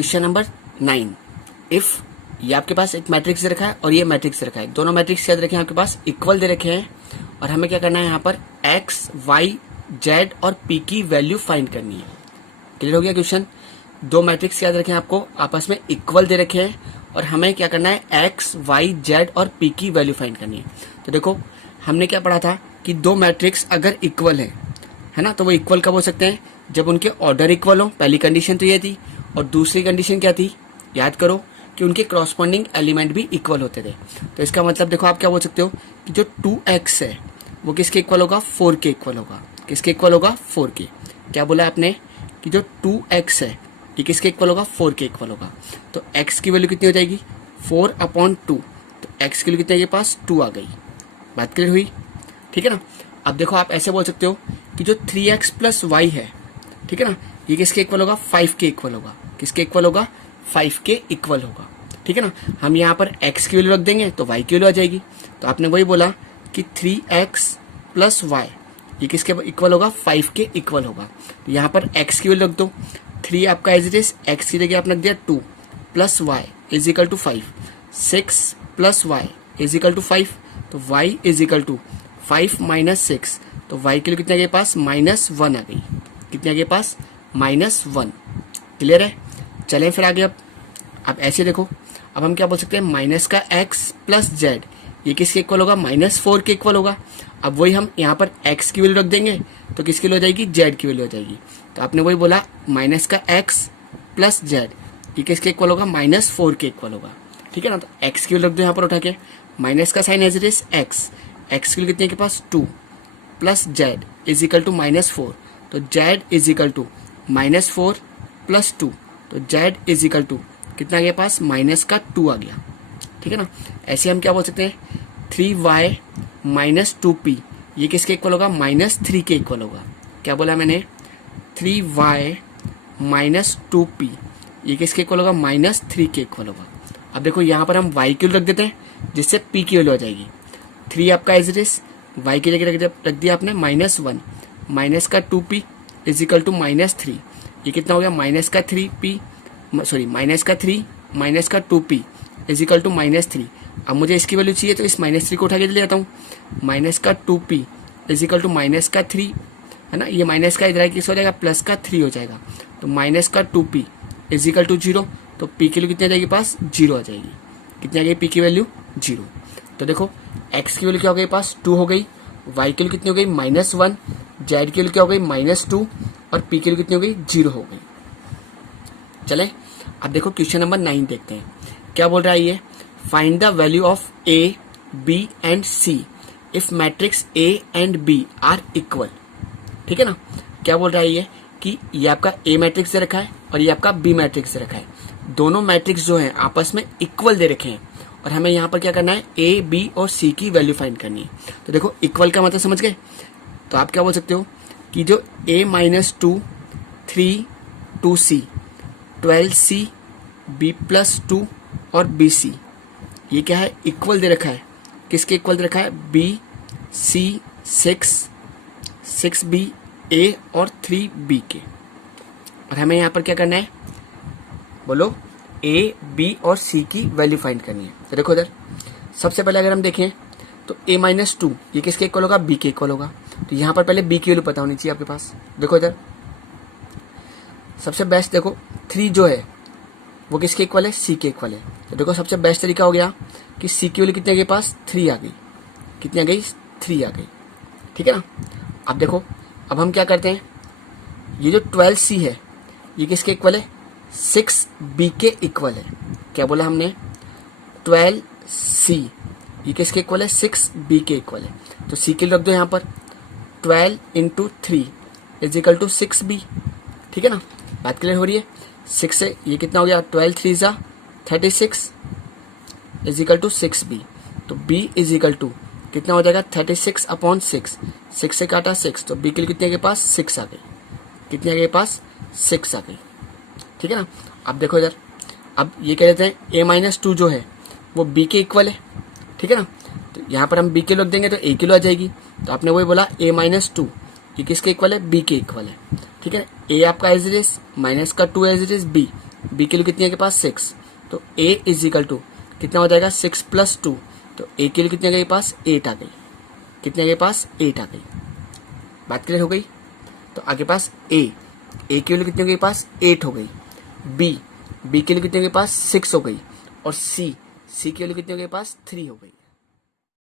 Question number 9। If ये आपके पास एक मैट्रिक्स दे रखा है और ये मैट्रिक्स दे रखा है, दोनों मैट्रिक्स याद रखें आपके पास इक्वल दे रखे हैं और हमें क्या करना है यहाँ पर एक्स वाई जेड और पी की वैल्यू फाइंड करनी है। क्लियर हो गया क्वेश्चन? दो मैट्रिक्स याद रखें आपको आपस में इक्वल दे रखे हैं और हमें क्या करना है एक्स वाई जेड और पी की वैल्यू फाइंड करनी है। तो देखो हमने क्या पढ़ा था कि दो मैट्रिक्स अगर इक्वल है ना, तो वो इक्वल कब हो सकते हैं? जब उनके ऑर्डर इक्वल हो। पहली कंडीशन तो ये थी और दूसरी कंडीशन क्या थी? याद करो कि उनके क्रॉसपोंडिंग एलिमेंट भी इक्वल होते थे। तो इसका मतलब देखो आप क्या बोल सकते हो कि जो 2x है वो किसके इक्वल होगा? 4 के इक्वल होगा। किसके इक्वल होगा? 4 के। क्या बोला आपने कि जो 2x है ये किसके इक्वल होगा? 4 के इक्वल होगा। तो x की वैल्यू कितनी हो जाएगी? 4/2। तो x की वैल्यू कितनी है? पास 2 आ गई। बात क्लियर हुई? ठीक है ना। अब देखो आप ऐसे बोल सकते हो कि जो 3x + y है, ठीक है ना, ये किसके इक्वल होगा? 5 के इक्वल होगा। किसके इक्वल होगा? 5 के इक्वल होगा। ठीक है ना। हम यहाँ पर x की वैल्यू रख देंगे तो y की वैल्यू आ जाएगी। तो आपने वही बोला कि 3x + y ये किसके इक्वल होगा? 5 के इक्वल होगा। तो यहाँ पर x की वैल्यू रख दो। 3 आपका एज इट इज, x की जगह आपने रख दिया 2 + y = 5। 6 + y = 5। तो y = 5 - 6। तो y के लिए कितने आ गए पास? -1 आ गई। कितने आ गए पास? -1। क्लियर है? चलें फिर आगे। अब ऐसे देखो, अब हम क्या बोल सकते हैं? माइनस का x + z ये किसके इक्वल होगा? -4 के इक्वल होगा। अब वही हम यहाँ पर x की वैल्यू रख देंगे तो किसकी वैल्यू हो जाएगी? z की वैल्यू हो जाएगी। तो आपने वही बोला माइनस का x + z ये किसके इक्वल होगा? -4 के इक्वल होगा। ठीक है ना। तो x की वैल्यू रख दो यहाँ पर उठा के। माइनस का sign as it is x की वैल्यू कितनी है के पास? 2 + z = -4। तो z = -4 + 2। तो z = कितना आ गया पास? -2 आ गया। ठीक है ना। ऐसे हम क्या बोल सकते हैं? 3y - 2p ये किसके इक्वल होगा? -3 के इक्वल होगा। क्या बोला मैंने? 3y - 2p ये किसके इक्वल होगा? -3 के इक्वल होगा। अब देखो यहाँ पर हम y की वैल्यू रख देते हैं जिससे p की वैल्यू आ जाएगी। 3 आपका एज इट इज, y की जगह रख दिया आपने -1 माइनस का 2p = -3। ये कितना हो गया? -3 - 2p = -3। अब मुझे इसकी वैल्यू चाहिए तो इस -3 को उठा के ले जाता हूँ। -2p = -3 है ना। ये माइनस का इधर किस हो जाएगा? +3 हो जाएगा। तो -2p = 0। तो p की वैल्यू कितनी आ जाएगी पास? 0 आ जाएगी। कितनी आ गई p की वैल्यू? 0। तो देखो x की वैल्यू क्या हो गई पास? 2 हो गई। y की वैल्यू कितनी हो गई? -1। z की वैल्यू क्या हो गई? -2 और p की वैल्यू कितनी हो गई? 0 हो गई। चले अब देखो क्वेश्चन नंबर 9 देखते हैं क्या बोल रहा है ये। Find the value of a, b and c if matrix a and b are equal. ठीक है ना। क्या बोल रहा है ये कि ये आपका a मैट्रिक्स दे रखा है और ये आपका b मैट्रिक्स दे रखा है। दोनों मैट्रिक्स जो है आपस में इक्वल दे रखे हैं और हमें यहाँ पर क्या करना है? a, b और c की वैल्यू फाइंड करनी है। तो देखो इक्वल का मतलब समझ गए। तो आप क्या बोल सकते हो कि जो a - 2 3 2c 12c b + 2 और bc ये क्या है? इक्वल दे रखा है। किसके इक्वल दे रखा है? b c 6b a और 3b के। और हमें यहाँ पर क्या करना है? बोलो a, b और c की वैल्यू फाइंड करनी है। तो देखो इधर सबसे पहले अगर हम देखें तो a - 2 ये किसके इक्वल होगा? b के इक्वल होगा। तो यहाँ पर पहले b की वैल्यू पता होनी चाहिए आपके पास। देखो इधर सबसे बेस्ट देखो 3 जो है वो किसके इक्वल है? c के इक्वल है। तो देखो सबसे बेस्ट तरीका हो गया कि c की वैल्यू कितनी आ गई पास? 3 आ गई। कितनी आ गई? 3 आ गई। ठीक है ना। अब देखो अब हम क्या करते हैं? ये जो 12c है ये किसके इक्वल है? 6b के इक्वल है। क्या बोला हमने? 12c ये किसके इक्वल है? 6b के इक्वल है। तो c के लिए रख दो यहाँ पर 12 × 3 = 6b। ठीक है ना। बात क्लियर हो रही है? 6 से ये कितना हो गया? 12 3 = 36 = 6b। तो b = कितना हो जाएगा? 36/6। 6 से काटा 6 तो b के लिए कितने के पास? 6 आ गई। कितने आ गए पास? 6 आ गई। ठीक है ना। अब देखो इधर अब ये कह देते हैं a - 2 जो है वो b के इक्वल है। ठीक है ना। तो यहाँ पर हम b किलो रख देंगे तो a किलो आ जाएगी। तो आपने वही बोला a - 2 ये किसके इक्वल है? b के इक्वल है। ठीक है। a आपका as it is, -2 as it is b B की वैल्यू कितनी है आपके पास 6, तो ए इज इक्वल टू कितना हो जाएगा 6 प्लस 2, तो ए की वैल्यू कितनी आ गई पास 8 आ गई, कितनी आ गई पास 8 आ गई। बात क्लियर हो गई। तो आगे पास ए की वैल्यू कितनी हो गई पास 8 हो गई, बी की वैल्यू कितनी हो गई पास 6 हो गई, और सी की वैल्यू कितनी हो गई पास 3 हो गई।